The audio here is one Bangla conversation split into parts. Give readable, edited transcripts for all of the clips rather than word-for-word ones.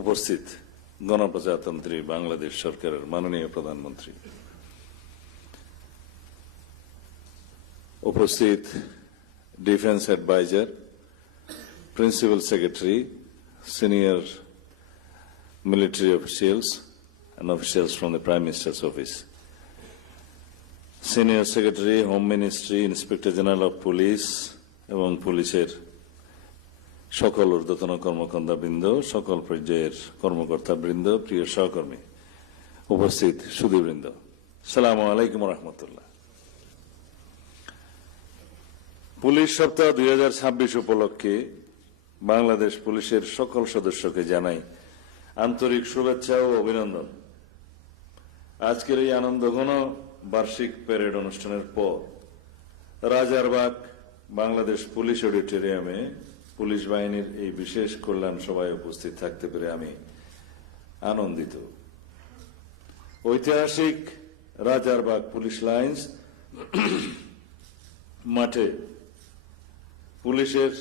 উপস্থিত গণপ্রজাতন্ত্রী বাংলাদেশ সরকারের মাননীয় প্রধানমন্ত্রী, উপস্থিত defence adviser, principal secretary, senior military officials and officials from the Prime Minister's office, Senior Secretary, Home Ministry, Inspector General of Police এবং পুলিশের সকল ঊর্ধ্বতন কর্মকর্তাবৃন্দ, সকল পর্যায়ের কর্মকর্তাবৃন্দ, প্রিয় সহকর্মী, উপস্থিত সুধীবৃন্দ, আসসালামু আলাইকুম ওয়া রাহমাতুল্লাহ। পুলিশ সপ্তাহ 2026 উপলক্ষে বাংলাদেশ পুলিশের সকল সদস্যকে জানাই আন্তরিক শুভেচ্ছা ও অভিনন্দন। আজকের এই আনন্দঘন বার্ষিক প্যারেড অনুষ্ঠানের পর রাজারবাগ বাংলাদেশ পুলিশ অডিটোরিয়ামে পুলিশ বাহিনীর এই বিশেষ কল্যাণ সভায় উপস্থিত থাকতে পেরে আমি আনন্দিত। ঐতিহাসিক রাজারবাগ পুলিশ লাইন্স মাঠে পুলিশের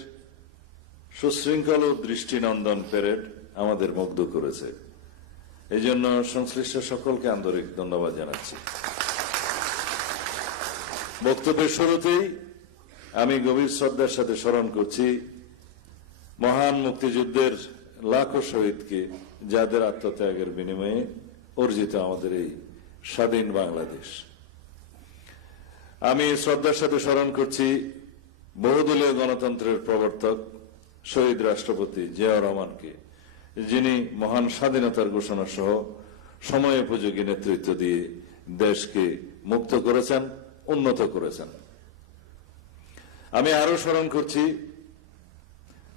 সুশৃঙ্খল ও দৃষ্টিনন্দন প্যারেড আমাদের মুগ্ধ করেছে। এই জন্য সংশ্লিষ্ট সকলকে আন্তরিক ধন্যবাদ জানাচ্ছি। বক্তব্যের শুরুতেই আমি গভীর শ্রদ্ধার সাথে স্মরণ করছি মহান মুক্তিযুদ্ধের লাখো শহীদকে, যাদের আত্মত্যাগের বিনিময়ে অর্জিত আমাদের এই স্বাধীন বাংলাদেশ। আমি শ্রদ্ধার সাথে স্মরণ করছি বহুদলীয় গণতন্ত্রের প্রবর্তক শহীদ রাষ্ট্রপতি জিয়াউর রহমানকে, যিনি মহান স্বাধীনতার ঘোষণা সহ সময়োপযোগী নেতৃত্ব দিয়ে দেশকে মুক্ত করেছেন, উন্নত করেছেন। আমি আরো স্মরণ করছি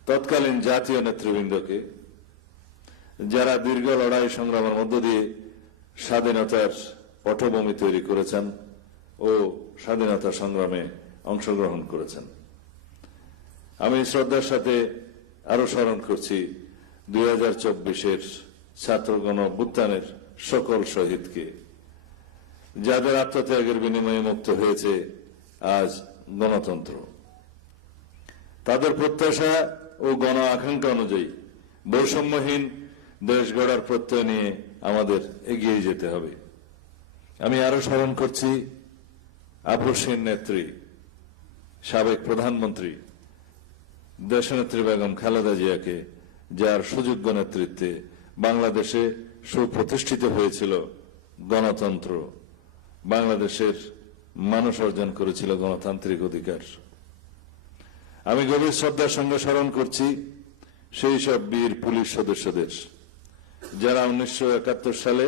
তৎকালীন জাতীয় নেতৃবৃন্দকে, যারা দীর্ঘ লড়াই সংগ্রামের মধ্য দিয়ে স্বাধীনতার পটভূমি তৈরি করেছেন ও স্বাধীনতা সংগ্রামে অংশগ্রহণ করেছেন। আমি শ্রদ্ধার সাথে আরো স্মরণ করছি 2024-এর ছাত্র গণ অভ্যুত্থানের সকল শহীদকে, যাদের আত্মত্যাগের বিনিময়ে মুক্ত হয়েছে আজ গণতন্ত্র। তাদের প্রত্যাশা ও গণ আকাঙ্ক্ষা অনুযায়ী বৈষম্যহীন দেশ গড়ার প্রত্যয় নিয়ে আমাদের এগিয়ে যেতে হবে। আমি আরো স্মরণ করছি আপসহীন নেত্রী, সাবেক প্রধানমন্ত্রী দেশনেত্রী বেগম খালেদা জিয়াকে, যার সুযোগ্য নেতৃত্বে বাংলাদেশে সুপ্রতিষ্ঠিত হয়েছিল গণতন্ত্র, বাংলাদেশের মানুষ অর্জন করেছিল গণতান্ত্রিক অধিকার। আমি গভীর শ্রদ্ধার সঙ্গে স্মরণ করছি সেই সব বীর পুলিশ সদস্যদের, যারা 1971 সালে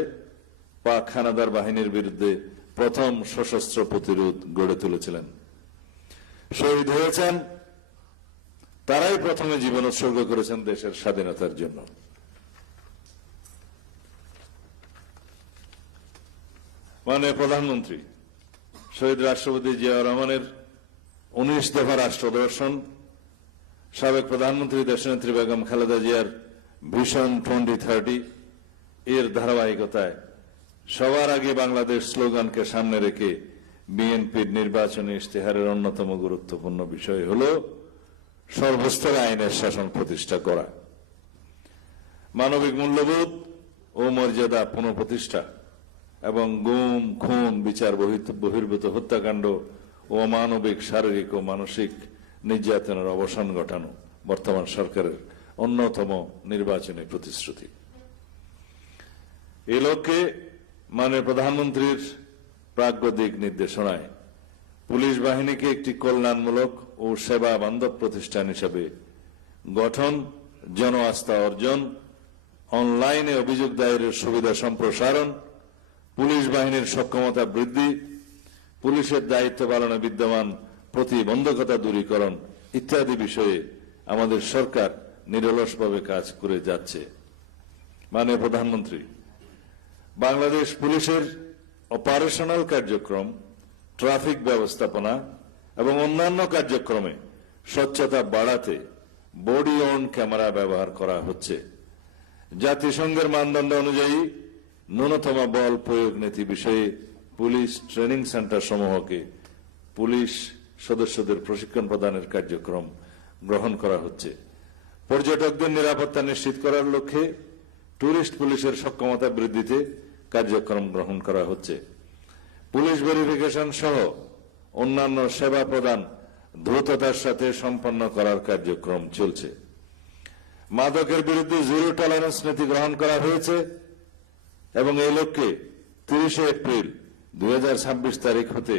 পাক হানাদার বাহিনীর বিরুদ্ধে প্রথম সশস্ত্র প্রতিরোধ গড়ে তুলেছিলেন, শহীদ হয়েছেন। তারাই প্রথমে জীবন উৎসর্গ করেছেন দেশের স্বাধীনতার জন্য। মাননীয় প্রধানমন্ত্রী শহীদ রাষ্ট্রপতি জিয়াউর রহমানের 19 দফা রাষ্ট্র দর্শন, সাবেক প্রধানমন্ত্রী দেশনেত্রী বেগম খালেদা জিয়ার ভিশন 2030 এর ধারাবাহিকতায় সবার আগে বাংলাদেশ স্লোগানকে সামনে রেখে বিএনপির নির্বাচনী ইশতেহারের অন্যতম গুরুত্বপূর্ণ বিষয় হল সর্বস্তরে আইনের শাসন প্রতিষ্ঠা করা, মানবিক মূল্যবোধ ও মর্যাদা পুনঃপ্রতিষ্ঠা এবং গুম, খুন, বিচার বহির্ভূত হত্যাকাণ্ড ও অমানবিক শারীরিক ও মানসিক নির্যাতনের অবসান ঘটানো বর্তমান সরকারের অন্যতম নির্বাচনী প্রতিশ্রুতি। এই লক্ষ্যে মাননীয় প্রধানমন্ত্রীর প্রাজ্ঞদিক নির্দেশনায় পুলিশ বাহিনীকে একটি কল্যাণমূলক ও সেবা বান্ধব প্রতিষ্ঠান হিসেবে গঠন, জন আস্থা অর্জন, অনলাইনে অভিযোগ দায়েরের সুবিধা সম্প্রসারণ, পুলিশ বাহিনীর সক্ষমতা বৃদ্ধি, পুলিশের দায়িত্ব পালনে বিদ্যমান প্রতিবন্ধকতা দূরীকরণ ইত্যাদি বিষয়ে আমাদের সরকার নিরলসভাবে কাজ করে যাচ্ছে। মাননীয় প্রধানমন্ত্রী, বাংলাদেশ পুলিশের অপারেশনাল কার্যক্রম, ট্রাফিক ব্যবস্থাপনা এবং অন্যান্য কার্যক্রমে স্বচ্ছতা বাড়াতে বডি অন ক্যামেরা ব্যবহার করা হচ্ছে। জাতিসংঘের মানদণ্ড অনুযায়ী ন্যূনতম বল প্রয়োগ নীতি বিষয়ে পুলিশ ট্রেনিং সেন্টার সমূহকে পুলিশ সদস্যদের প্রশিক্ষণ প্রদানের কার্যক্রম গ্রহণ করা হচ্ছে। পর্যটকদের নিরাপত্তা নিশ্চিত করার লক্ষ্যে টুরিস্ট পুলিশের সক্ষমতা বৃদ্ধিতে কার্যক্রম গ্রহণ করা হচ্ছে। পুলিশ ভেরিফিকেশন সহ অন্যান্য সেবা প্রদান দ্রুততার সাথে সম্পন্ন করার কার্যক্রম চলছে। মাদকের বিরুদ্ধে জিরো টলারেন্স নীতি গ্রহণ করা হয়েছে এবং এই লক্ষ্যে 30 এপ্রিল 2026 তারিখ হতে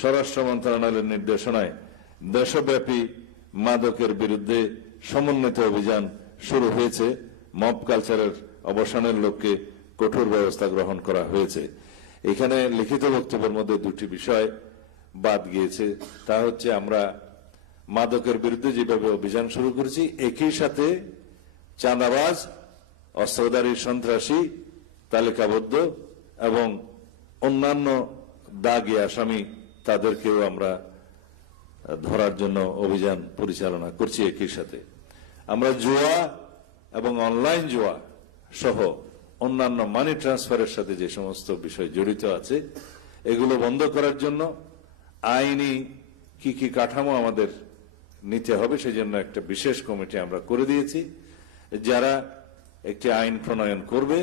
স্বরাষ্ট্র মন্ত্রণালয়ের নির্দেশনায় দেশব্যাপী মাদকের বিরুদ্ধে সমন্বিত অভিযান শুরু হয়েছে। মব কালচারের অবসানের লক্ষ্যে কঠোর ব্যবস্থা গ্রহণ করা হয়েছে। এখানে লিখিত বক্তব্যের মধ্যে দুটি বিষয় বাদ গিয়েছে, তা হচ্ছে আমরা মাদকের বিরুদ্ধে যেভাবে অভিযান শুরু করেছি, একই সাথে চাঁদাবাজ, অস্ত্রধারী সন্ত্রাসী, তালিকাবদ্ধ এবং অন্যান্য দাগী আসামি তাদেরকেও আমরা ধরার জন্য অভিযান পরিচালনা করছি। একই সাথে আমরা জুয়া এবং অনলাইন জুয়া সহ অন্যান্য মানি ট্রান্সফারের সাথে যে সমস্ত বিষয় জড়িত আছে এগুলো বন্ধ করার জন্য আইনি কি কাঠামো আমাদের নিতে হবে সেজন্য একটা বিশেষ কমিটি আমরা করে দিয়েছি, যারা একটি আইন প্রণয়ন করবে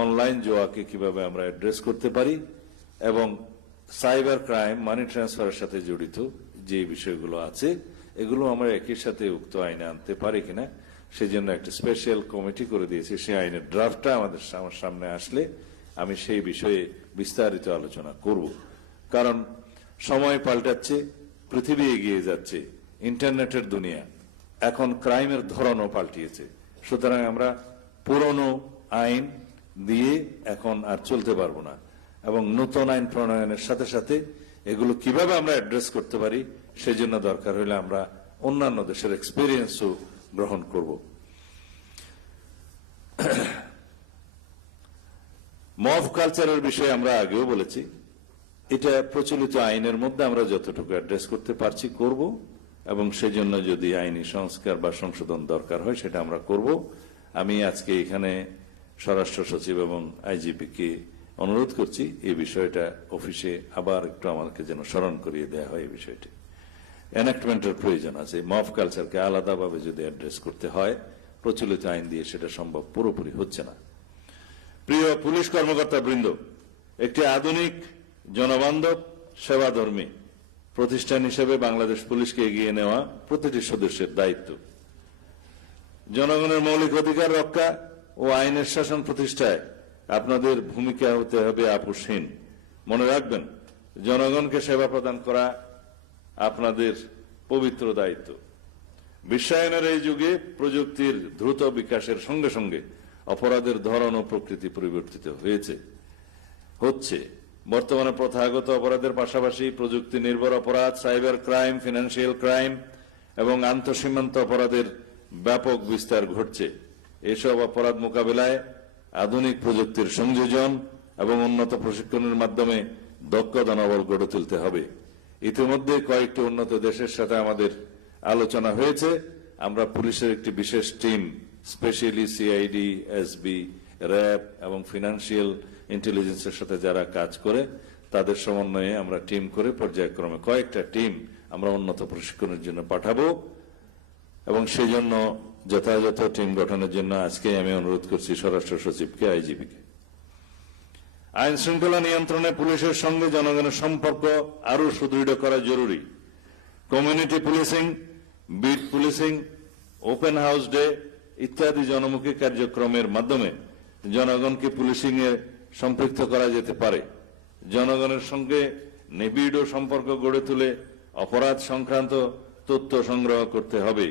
অনলাইন জুয়াকে কিভাবে আমরা অ্যাড্রেস করতে পারি এবং সাইবার ক্রাইম, মানি ট্রান্সফারের সাথে জড়িত যে বিষয়গুলো আছে এগুলো আমরা একই সাথে উক্ত আইনে আনতে পারি কিনা সেজন্য একটা স্পেশাল কমিটি করে দিয়েছি। সেই আইনের ড্রাফটটা আমাদের সামনে আসলে আমি সেই বিষয়ে বিস্তারিত আলোচনা করব। কারণ সময় পাল্টাচ্ছে, পৃথিবী এগিয়ে যাচ্ছে, ইন্টারনেটের দুনিয়া, এখন ক্রাইমের ধরনও পাল্টিয়েছে। সুতরাং আমরা পুরনো আইন দিয়ে এখন আর চলতে পারবো না এবং নতুন আইন প্রণয়নের সাথে সাথে এগুলো কিভাবে আমরা অ্যাড্রেস করতে পারি সেজন্য দরকার হলে আমরা অন্যান্য দেশের এক্সপেরিয়েন্সও গ্রহণ করব। মব কালচারের বিষয়ে আমরা আগেও বলেছি, এটা প্রচলিত আইনের মধ্যে আমরা যতটুকু অ্যাড্রেস করতে পারছি করব এবং সেজন্য যদি আইনি সংস্কার বা সংশোধন দরকার হয় সেটা আমরা করব। আমি আজকে এখানে স্বরাষ্ট্র সচিব এবং আইজিপি কে অনুরোধ করছি এই বিষয়টা অফিসে আবার একটু আমাকে যেন স্মরণ করিয়ে দেওয়া হয়। এই বিষয়টি এনাক্টমেন্টের প্রয়োজন আছে। মব কালচারকে আলাদাভাবে যদি অ্যাড্রেস করতে হয় প্রচলিত আইন দিয়ে সেটা সম্ভব পুরোপুরি হচ্ছে না। প্রিয় পুলিশ কর্মকর্তা বৃন্দ, একটি আধুনিক, জনবান্ধব, সেবাধর্মী প্রতিষ্ঠান হিসেবে বাংলাদেশ পুলিশকে এগিয়ে নেওয়া প্রতিটি সদস্যের দায়িত্ব। জনগণের মৌলিক অধিকার রক্ষা ও আইনের শাসন প্রতিষ্ঠায় আপনাদের ভূমিকা হতে হবে আপোষহীন। মনে রাখবেন, জনগণকে সেবা প্রদান করা আপনাদের পবিত্র দায়িত্ব। বিশ্বায়নের এই যুগে প্রযুক্তির দ্রুত বিকাশের সঙ্গে সঙ্গে অপরাধের ধরন ও প্রকৃতি পরিবর্তিত হচ্ছে। বর্তমানে প্রথাগত অপরাধের পাশাপাশি প্রযুক্তি নির্ভর অপরাধ, সাইবার ক্রাইম, ফিনান্সিয়াল ক্রাইম এবং আন্তঃসীমান্ত অপরাধের ব্যাপক বিস্তার ঘটছে। এসব অপরাধ মোকাবিলায় আধুনিক প্রযুক্তির সংযোজন এবং উন্নত প্রশিক্ষণের মাধ্যমে দক্ষ জনবল গড়ে তুলতে হবে। ইতিমধ্যে কয়েকটি উন্নত দেশের সাথে আমাদের আলোচনা হয়েছে। আমরা পুলিশের একটি বিশেষ team, specially CID, SB, RAB এবং ফিনান্সিয়াল ইন্টেলিজেন্সের সাথে যারা কাজ করে তাদের সমন্বয়ে আমরা টিম করে পর্যায়ক্রমে কয়েকটা টিম আমরা উন্নত প্রশিক্ষণের জন্য পাঠাবো এবং সেই জন্য যথাযথ টিম গঠনের জন্য আজকে আমি অনুরোধ করছি স্বরাষ্ট্র সচিবকে, আইজিপিকে। আইন শৃঙ্খলা নিয়ন্ত্রণে পুলিশের সঙ্গে জনগণের সম্পর্ক আরো সুদৃঢ় করা জরুরি। Community policing, bit policing, open house day ইত্যাদি জনমুখী কার্যক্রমের মাধ্যমে জনগণকে পুলিশিং এ সম্পৃক্ত করা যেতে পারে। জনগণের সঙ্গে নিবিড় সম্পর্ক গড়ে তুলে অপরাধ সংক্রান্ত তথ্য সংগ্রহ করতে হবে।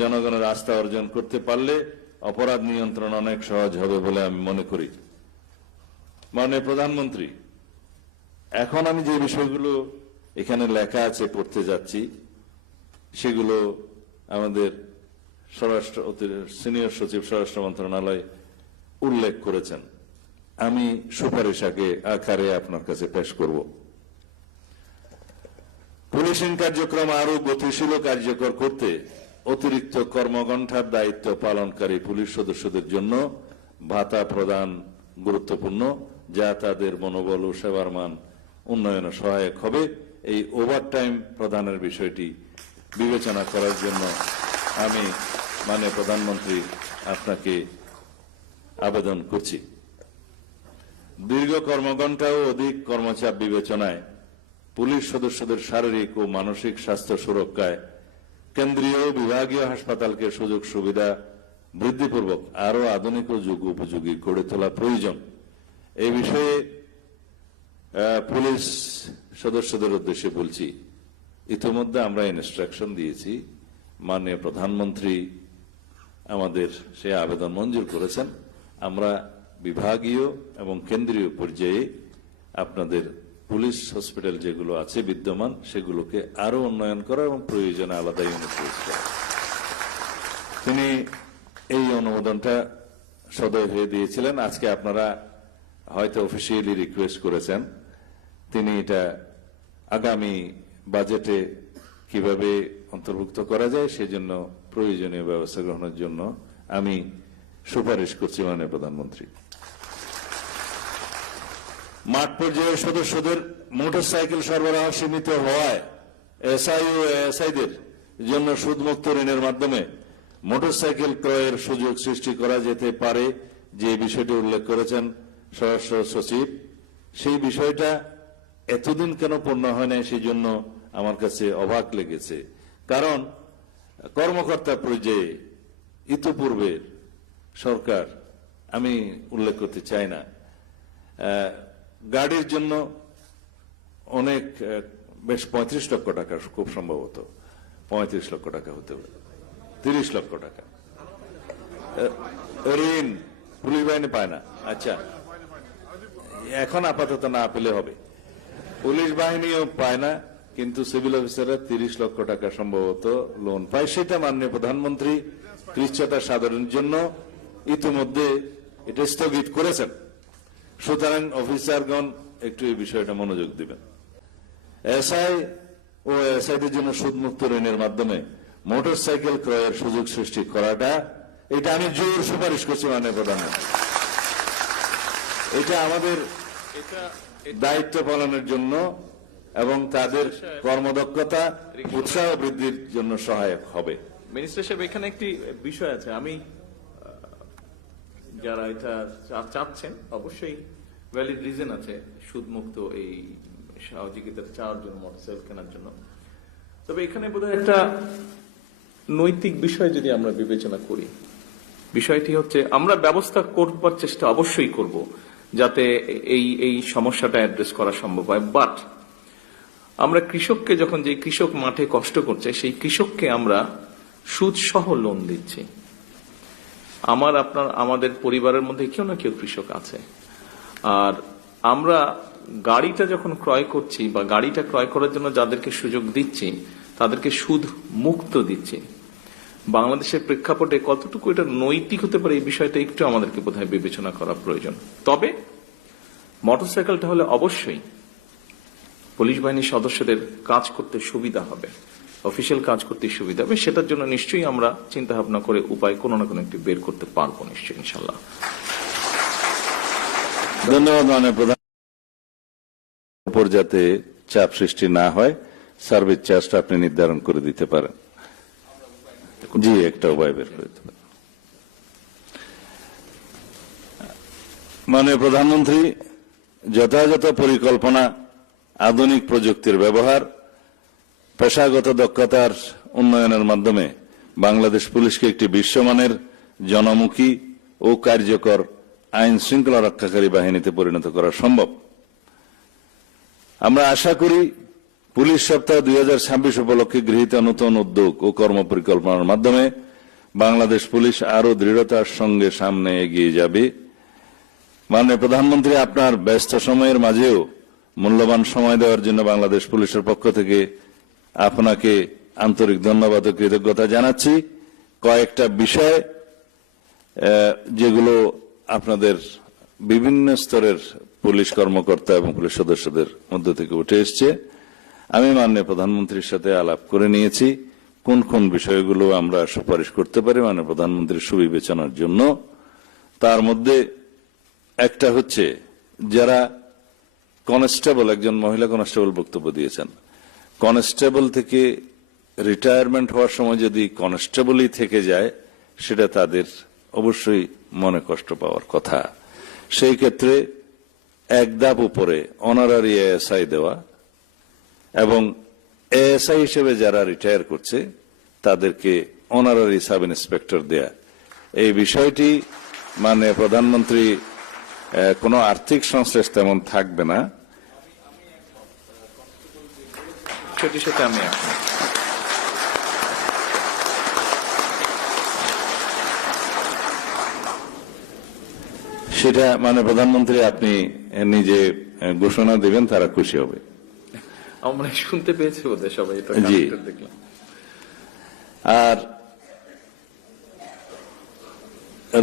জনগণের আস্থা অর্জন করতে পারলে অপরাধ নিয়ন্ত্রণ অনেক সহজ হবে বলে আমি মনে করি। মাননীয় প্রধানমন্ত্রী, এখন আমি যে বিষয়গুলো এখানে লেখা আছে পড়তে যাচ্ছি সেগুলো আমাদের সিনিয়র সচিব স্বরাষ্ট্র মন্ত্রণালয় উল্লেখ করেছেন। আমি সুপারিশ আকারে আপনার কাছে পেশ করব। পুলিশিং কার্যক্রম আরো গতিশীল ও কার্যকর করতে অতিরিক্ত কর্মঘণ্টার দায়িত্ব পালনকারী পুলিশ সদস্যদের জন্য ভাতা প্রদান গুরুত্বপূর্ণ, যা তাদের মনোবল ও সেবার মান উন্নয়নে সহায়ক হবে। এই ওভারটাইম প্রদানের বিষয়টি বিবেচনা করার জন্য আমি মাননীয় প্রধানমন্ত্রী আপনাকে আবেদন করছি। দীর্ঘ কর্মঘণ্টা ও অধিক কর্মচাপ বিবেচনায় পুলিশ সদস্যদের শারীরিক ও মানসিক স্বাস্থ্য সুরক্ষায় কেন্দ্রীয় ও বিভাগীয় হাসপাতালকে সুযোগ সুবিধা বৃদ্ধিপূর্বক আরো আধুনিক ও যুগ উপযোগী গড়ে তোলা প্রয়োজন। এই বিষয়ে পুলিশ সদস্যদের উদ্দেশ্যে বলছি, ইতিমধ্যে আমরা ইনস্ট্রাকশন দিয়েছি, মাননীয় প্রধানমন্ত্রী আমাদের সে আবেদন মঞ্জুর করেছেন। আমরা বিভাগীয় এবং কেন্দ্রীয় পর্যায়ে আপনাদের পুলিশ হসপিটাল যেগুলো আছে বিদ্যমান সেগুলোকে আরো উন্নয়ন করা এবং প্রয়োজনে আলাদা ইউনিট করা। তিনি এই অনুমোদনটা সদয় হয়ে দিয়েছিলেন। আজকে আপনারা হয়তো অফিসিয়ালি রিকোয়েস্ট করেছেন, তিনি এটা আগামী বাজেটে কিভাবে অন্তর্ভুক্ত করা যায় সেজন্য প্রয়োজনীয় ব্যবস্থা গ্রহণের জন্য আমি সুপারিশ করছি মাননীয় প্রধানমন্ত্রী। মাঠ পর্যায়ের সদস্যদের মোটরসাইকেল সরবরাহ সীমিত হওয়ায় এসআই ও এএসআইদের জন্য সুদমুক্ত ঋণের মাধ্যমে মোটরসাইকেল ক্রয়ের সুযোগ সৃষ্টি করা যেতে পারে, যে বিষয়টি উল্লেখ করেছেন স্বরাষ্ট্র সচিব। সেই বিষয়টা এতদিন কেন পূর্ণ হয় নাই সেই জন্য আমার কাছে অবাক লেগেছে। কারণ কর্মকর্তা পর্যায়ে ইতিপূর্বে সরকার, আমি উল্লেখ করতে চাই না, গাড়ির জন্য অনেক বেশ 35 লক্ষ টাকা, খুব সম্ভবত 35 লক্ষ টাকা হতে পারে, 30 লক্ষ টাকা ঋণ পুলিশ বাহিনী পায় না। আচ্ছা, এখন আপাতত না পেলে হবে, পুলিশ বাহিনীও পায় না, কিন্তু সিভিল অফিসাররা 30 লক্ষ টাকা সম্ভবত লোন পায়। সেটা মাননীয় প্রধানমন্ত্রী কৃচ্ছতা সাধারণের জন্য ইতিমধ্যে এটা স্থগিত করেছেন। সুতরাং অফিসারগণ একটু এই বিষয়টা মনোযোগ দিবেন। এসআই ও এসআইদের জন্য সুদমুক্ত ঋণের মাধ্যমে মোটরসাইকেল ক্রয়ের সুযোগ সৃষ্টি করাটা, এটা আমি জোর সুপারিশ করছি মাননীয় প্রধানমন্ত্রী। এটা আমাদের দায়িত্ব পালনের জন্য এবং তাদের কর্মদক্ষতা উৎসাহ বৃদ্ধির জন্য সহায়ক হবে। মিনিস্টার সাহেব, এখানে একটি বিষয় আছে, আমি যারা এটা চাচ্ছেন অবশ্যই ভ্যালিড রিজন আছে সুদমুক্ত এই সহযোগিতা চাওয়ার জন্য, মোটরসাইকেল কেনার জন্য। তবে এখানে বোধহয় একটা নৈতিক বিষয় যদি আমরা বিবেচনা করি, বিষয়টি হচ্ছে আমরা ব্যবস্থা করবার চেষ্টা অবশ্যই করব যাতে এই সমস্যাটা অ্যাড্রেস করা সম্ভব হয়। বাট আমরা কৃষককে, যখন যে কৃষক মাঠে কষ্ট করছে সেই কৃষককে আমরা সুদ সহ লোন দিচ্ছি। আমাদের পরিবারের মধ্যে কেউ না কেউ কৃষক আছে, আর আমরা গাড়িটা যখন ক্রয় করছি বা গাড়িটা ক্রয় করার জন্য যাদেরকে সুযোগ দিচ্ছি তাদেরকে সুদ মুক্ত দিচ্ছি। বাংলাদেশের প্রেক্ষাপটে কতটুকু এটা নৈতিক হতে পারে এই বিষয়টা একটু আমাদেরকে বোধহয় বিবেচনা করা প্রয়োজন। তবে মোটরসাইকেলটা হলে অবশ্যই পুলিশ বাহিনীর সদস্যদের কাজ করতে সুবিধা হবে, অফিসিয়াল কাজ করতে সুবিধা হবে। সেটার জন্য নিশ্চয়ই আমরা চিন্তা ভাবনা করে উপায় কোনো না কোনো একটি বের করতে পারবো নিশ্চয়ই, ইনশাল্লাহ। ধন্যবাদ মাননীয় প্রধান। উপর যাতে চাপ সৃষ্টি না হয় সার্ভিস চার্জটা আপনি নির্ধারণ করে দিতে পারেন। জি, একটা উপায় বের করে দিতে পারেন। মাননীয় প্রধানমন্ত্রী যথাযথ পরিকল্পনা, আধুনিক প্রযুক্তির ব্যবহার, পেশাগত দক্ষতার উন্নয়নের মাধ্যমে বাংলাদেশ পুলিশকে একটি বিশ্বমানের জনমুখী ও কার্যকর আইন শৃঙ্খলা রক্ষাকারী বাহিনীতে পরিণত করা সম্ভব। আমরা আশা করি পুলিশ সপ্তাহ 2026 উপলক্ষে গৃহীত নতুন উদ্যোগ ও কর্মপরিকল্পনার মাধ্যমে বাংলাদেশ পুলিশ আরো দৃঢ়তার সঙ্গে সামনে এগিয়ে যাবে। মাননীয় প্রধানমন্ত্রী, আপনার ব্যস্ত সময়ের মাঝেও মূল্যবান সময় দেওয়ার জন্য বাংলাদেশ পুলিশের পক্ষ থেকে আপনাকে আন্তরিক ধন্যবাদ ও কৃতজ্ঞতা জানাচ্ছি। কয়েকটা বিষয় যেগুলো আপনাদের বিভিন্ন স্তরের পুলিশ কর্মকর্তা এবং পুলিশ সদস্যদের মধ্য থেকে উঠে এসছে, আমি মাননীয় প্রধানমন্ত্রীর সাথে আলাপ করে নিয়েছি কোন কোন বিষয়গুলো আমরা সুপারিশ করতে পারি মাননীয় প্রধানমন্ত্রীর সুবিবেচনার জন্য। তার মধ্যে একটা হচ্ছে, যারা কনস্টেবল, একজন মহিলা কনস্টেবল বক্তব্য দিয়েছেন, কনস্টেবল থেকে রিটায়ারমেন্ট হওয়ার সময় যদি কনস্টেবলই থেকে যায় সেটা তাদের অবশ্যই মনে কষ্ট পাওয়ার কথা। সেই ক্ষেত্রে এক ধাপ উপরে অনারারি এএসআই দেওয়া এবং এএসআই হিসেবে যারা রিটায়ার করছে তাদেরকে অনারারি সাব ইন্সপেক্টর দেয়া, এই বিষয়টি মাননীয় প্রধানমন্ত্রী কোনো আর্থিক সংশ্লেষ তেমন থাকবে না। সেটির সাথে আমি একমত। সেটা মানে প্রধানমন্ত্রী আপনি নিজে ঘোষণা দিবেন, তারা খুশি হবে। আমরা শুনতে পেয়েছি বোধহয় সবাই এটা জি। দেখলাম। আর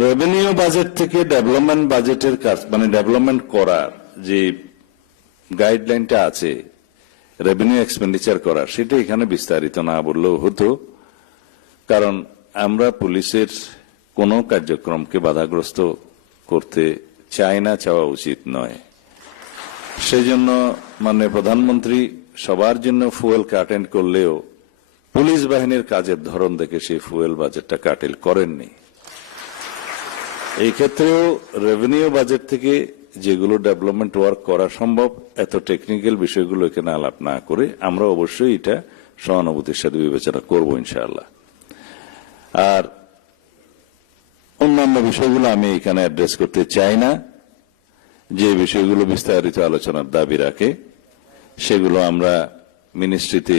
রেভিনিউ বাজেট থেকে ডেভেলপমেন্ট বাজেটের কাজ মানে ডেভেলপমেন্ট করার যে গাইডলাইনটা আছে রেভিনিউ এক্সপেন্ডিচার করার, সেটা এখানে বিস্তারিত না বললেও হতো, কারণ আমরা পুলিশের কোনো কার্যক্রমকে বাধাগ্রস্ত করতে চাই না, চাওয়া উচিত নয়। সেজন্য মাননীয় প্রধানমন্ত্রী সবার জন্য ফুয়েল কাটেন করলেও পুলিশ বাহিনীর কাজের ধরন দেখে সেই ফুয়েল বাজেটটা কাটেল করেননি। এই ক্ষেত্রেও রেভিনিউ বাজেট থেকে যেগুলো ডেভেলপমেন্ট ওয়ার্ক করা সম্ভব, এত টেকনিক্যাল বিষয়গুলো এখানে আলাপ না করে আমরা অবশ্যই এটা সহানুভূতির সাথে বিবেচনা করব ইনশাআল্লাহ। আর অন্যান্য বিষয়গুলো আমি এখানে অ্যাড্রেস করতে চাই না। যে বিষয়গুলো বিস্তারিত আলোচনার দাবি রাখে সেগুলো আমরা মিনিস্ট্রিতে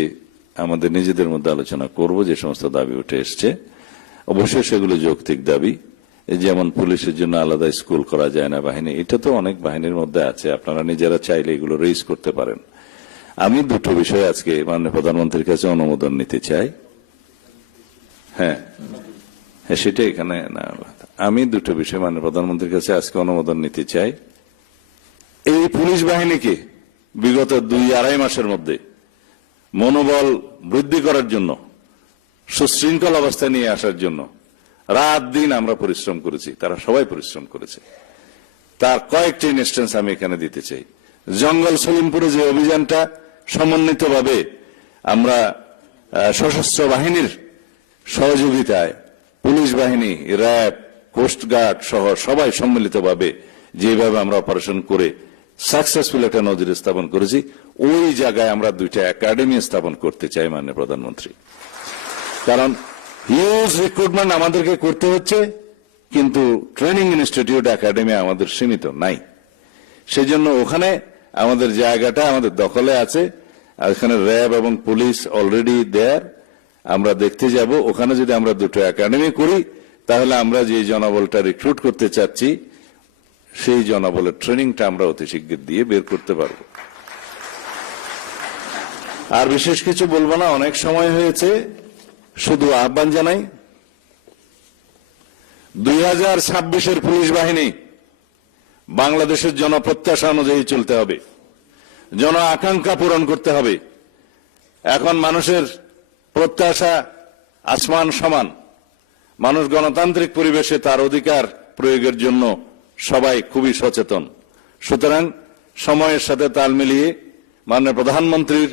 আমাদের নিজেদের মধ্যে আলোচনা করব। যে সমস্ত দাবি উঠে এসছে অবশ্যই সেগুলো যৌক্তিক দাবি, যেমন পুলিশের জন্য আলাদা স্কুল করা যায় না বাহিনী, এটা তো অনেক বাহিনীর মধ্যে আছে, আপনারা নিজেরা চাইলে এগুলো রেইজ করতে পারেন। আমি দুটো বিষয় আজকে মাননীয় প্রধানমন্ত্রীর কাছে অনুমোদন নিতে চাই। হ্যাঁ, সেটা এখানে না, আমি দুটো বিষয় মাননীয় প্রধানমন্ত্রীর কাছে আজকে অনুমোদন নিতে চাই। এই পুলিশ বাহিনীকে বিগত 2-2.5 মাসের মধ্যে মনোবল বৃদ্ধি করার জন্য, সুশৃঙ্খল অবস্থায় নিয়ে আসার জন্য রাত দিন আমরা পরিশ্রম করেছি, তারা সবাই পরিশ্রম করেছে। তার কয়েকটি ইনস্ট্যান্স আমি এখানে দিতে চাই। জঙ্গল সলিমপুরে যে অভিযানটা সমন্বিতভাবে আমরা সশস্ত্র বাহিনীর সহযোগিতায় পুলিশ বাহিনী, র্যাব, কোস্টগার্ড সহ সবাই সম্মিলিতভাবে যেভাবে আমরা অপারেশন করে সাকসেসফুল একটা নজির স্থাপন করেছি, ওই জায়গায় আমরা 2টা একাডেমি স্থাপন করতে চাই মাননীয় প্রধানমন্ত্রী। কারণ হিউজ রিক্রুটমেন্ট আমাদেরকে করতে হচ্ছে, কিন্তু ট্রেনিং ইনস্টিটিউট একাডেমি আমাদের সীমিত নাই। সেজন্য ওখানে আমাদের জায়গাটা আমাদের দখলে আছে, আর এখানে র্যাব এবং পুলিশ অলরেডি দেয়ার। আমরা দেখতে যাব ওখানে যদি আমরা 2টো একাডেমি করি তাহলে আমরা যে জনবলটা রিক্রুট করতে চাচ্ছি সেই জনবলের ট্রেনিংটা আমরা অতি শীঘ্র দিয়ে বের করতে পারব। আর বিশেষ কিছু বলবো না, অনেক সময় হয়েছে। শুধু আহ্বান জানাই, 2026-এর পুলিশ বাহিনী বাংলাদেশের জনপ্রত্যাশা অনুযায়ী চলতে হবে, জন আকাঙ্ক্ষা পূরণ করতে হবে। এখন মানুষের প্রত্যাশা আসমান সমান, মানুষ গণতান্ত্রিক পরিবেশে তার অধিকার প্রয়োগের জন্য সবাই খুবই সচেতন। সুতরাং সময়ের সাথে তাল মিলিয়ে মাননীয় প্রধানমন্ত্রীর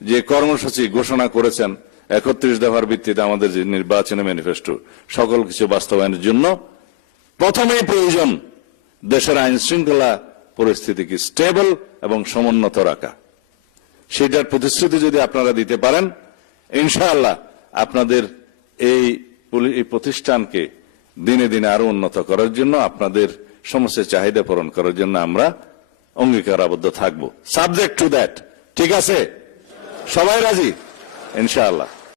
যে কর্মসূচি ঘোষণা করেছেন 31 দফার ভিত্তিতে আমাদের যে নির্বাচনী ম্যানিফেস্টো, সকল কিছু বাস্তবায়নের জন্য প্রথমেই প্রয়োজন দেশের আইন শৃঙ্খলা পরিস্থিতিকে স্টেবল এবং সমুন্নত রাখা। সেটার প্রতিশ্রুতি যদি আপনারা দিতে পারেন, ইনশাআল্লাহ আপনাদের এই প্রতিষ্ঠানকে দিনে দিনে আরো উন্নত করার জন্য, আপনাদের সমস্ত চাহিদা পূরণ করার জন্য আমরা অঙ্গীকারাবদ্ধ থাকব। সাবজেক্ট টু দ্যাট, ঠিক আছে? সবাই রাজি ইনশাআল্লাহ।